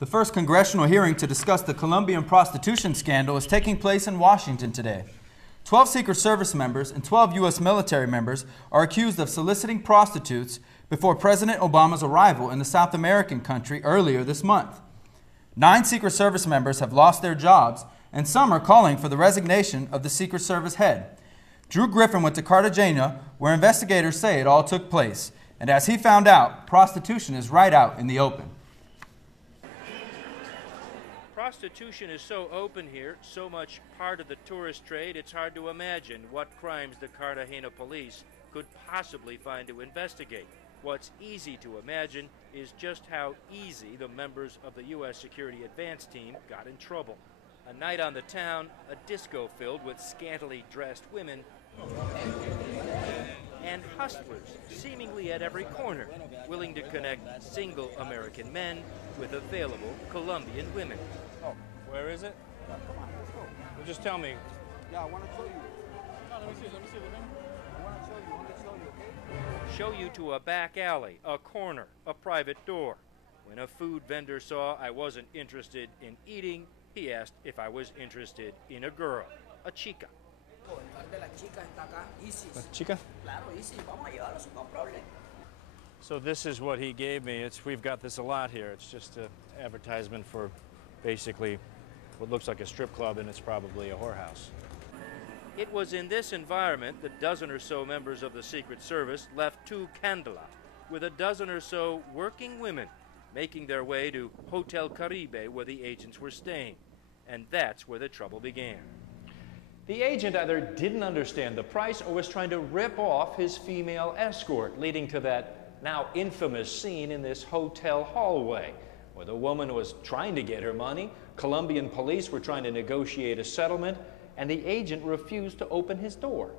The first congressional hearing to discuss the Colombian prostitution scandal is taking place in Washington today. 12 Secret Service members and 12 U.S. military members are accused of soliciting prostitutes before President Obama's arrival in the South American country earlier this month. 9 Secret Service members have lost their jobs, and some are calling for the resignation of the Secret Service head. Drew Griffin went to Cartagena, where investigators say it all took place. And as he found out, prostitution is right out in the open. Prostitution is so open here, so much part of the tourist trade, it's hard to imagine what crimes the Cartagena police could possibly find to investigate. What's easy to imagine is just how easy the members of the U.S. Security Advance Team got in trouble. A night on the town, a disco filled with scantily dressed women, and hustlers seemingly at every corner, willing to connect single American men with available Colombian women. Oh, where is it? Yeah, come on, let's go. Well, just tell me. Yeah, I want to show you. No, let me see the thing. I want to show you, okay? Show you to a back alley, a corner, a private door. When a food vendor saw I wasn't interested in eating, he asked if I was interested in a girl, a chica. Chica? So this is what he gave me. We've got this a lot here. It's just an advertisement for basically what looks like a strip club, and it's probably a whorehouse. It was in this environment that dozen or so members of the Secret Service left to Candela, with a dozen or so working women making their way to Hotel Caribe, where the agents were staying. And that's where the trouble began. The agent either didn't understand the price or was trying to rip off his female escort, leading to that now infamous scene in this hotel hallway, where the woman was trying to get her money, Colombian police were trying to negotiate a settlement, and the agent refused to open his door.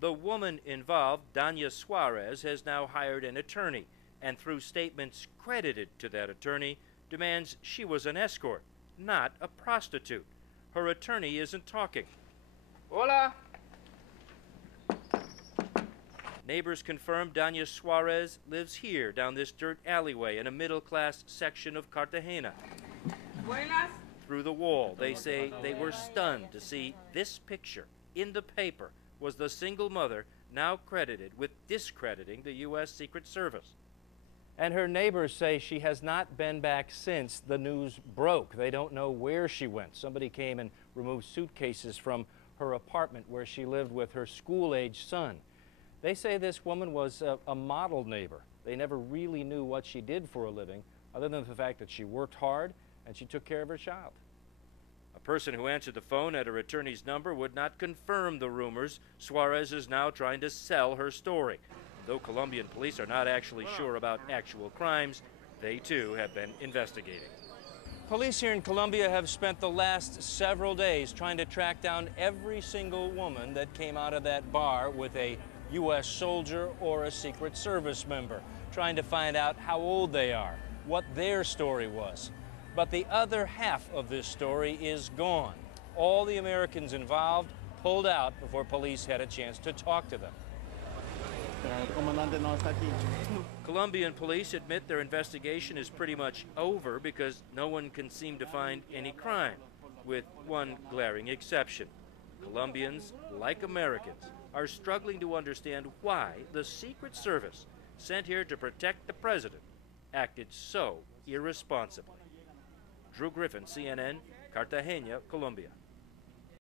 The woman involved, Danya Suarez, has now hired an attorney, and through statements credited to that attorney, demands she was an escort, not a prostitute. Her attorney isn't talking. Hola! Neighbors confirm Danya Suarez lives here, down this dirt alleyway in a middle-class section of Cartagena. Buenas. Through the wall, they say they were stunned to see this picture in the paper was the single mother now credited with discrediting the U.S. Secret Service. And her neighbors say she has not been back since the news broke. They don't know where she went. Somebody came and removed suitcases from her apartment where she lived with her school-age son. They say this woman was a model neighbor. They never really knew what she did for a living, other than the fact that she worked hard and she took care of her child. A person who answered the phone at her attorney's number would not confirm the rumors. Suarez is now trying to sell her story. Though Colombian police are not actually sure about actual crimes, they too have been investigating. Police here in Colombia have spent the last several days trying to track down every single woman that came out of that bar with a U.S. soldier or a Secret Service member, trying to find out how old they are, what their story was. But the other half of this story is gone. All the Americans involved pulled out before police had a chance to talk to them. Colombian police admit their investigation is pretty much over because no one can seem to find any crime, with one glaring exception. Colombians, like Americans, are struggling to understand why the Secret Service, sent here to protect the president, acted so irresponsibly. Drew Griffin, CNN, Cartagena, Colombia.